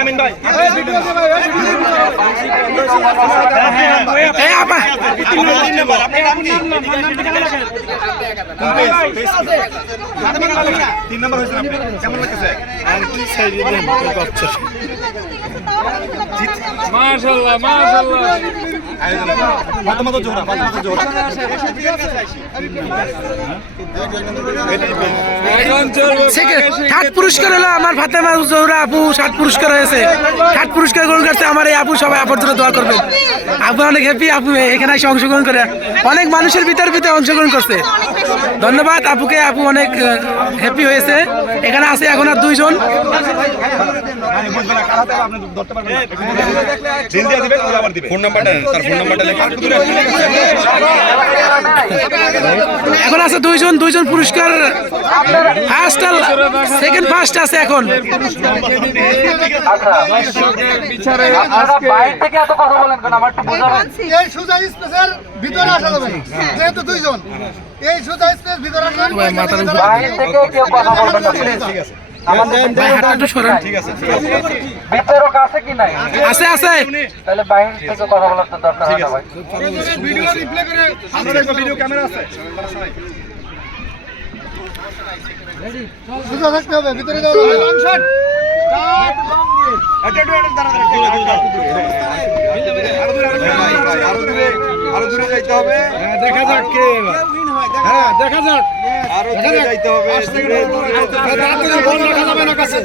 আমিন ভাই তিন নম্বর হয়েছে কেমন লাগতেছে? মাশাআল্লাহ মাশাআল্লাহ ফাতেমা জোহরা থার্ড পুরস্কার হলো আমার ফাতেমা জোহরা আপু, 60 পুরস্কার হয়েছে। 60 পুরস্কার গ্রহণ করছে আমার এই আপু। সবাই আপুর জন্য দোয়া করবেন। আপু অনেক হ্যাপি, আপু এখানে এসে অংশগ্রহণ করে অনেক মানুষের ভিতরে অংশগ্রহণ করছে। ধন্যবাদ আপুকে, আপু অনেক হ্যাপি হয়েছে। এখানে আছে এখন আর 2 জন। এখন আছে 2 জন পুরস্কার। ফার্স্ট আর সেকেন্ড ফার্স্ট আছে এখন। এই সোজা স্পেসের ভিতরে আসা যাবে না, যেহেতু 2 জন। এই সোজা স্পেস ভিতরে আসা যাবে না, বাইরে থেকে কেউ কথা বলবেন না। ঠিক আছে, আছে আছে তাহলে বাইরে থেকে কথা বলার তো দরকার হয় না ভাই। ভিডিও রিপ্লে করে ভিডিও ক্যামেরা আছে। সোজা থাকতে হবে, ভিতরে যাওয়া যাবে না। Long shot start. আরো দূরে যাইতে হবে। দেখা যাক কে, হ্যাঁ দেখা যাক, আরো দূরে যাইতে হবে। বল রাখা যাবে না কাছে।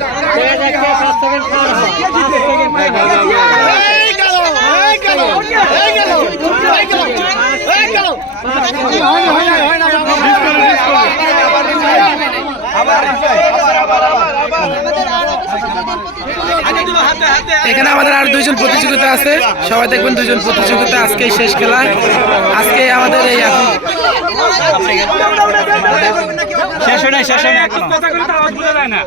এখানে আমাদের আর 2 জন প্রতিযোগিতা আছে। সবাই দেখবেন 2 জন প্রতিযোগিতা। আজকে শেষ খেলা। আজকে আমাদের এই শেষ হয় না কথা কইলে তো আওয়াজ বোঝা যায় না।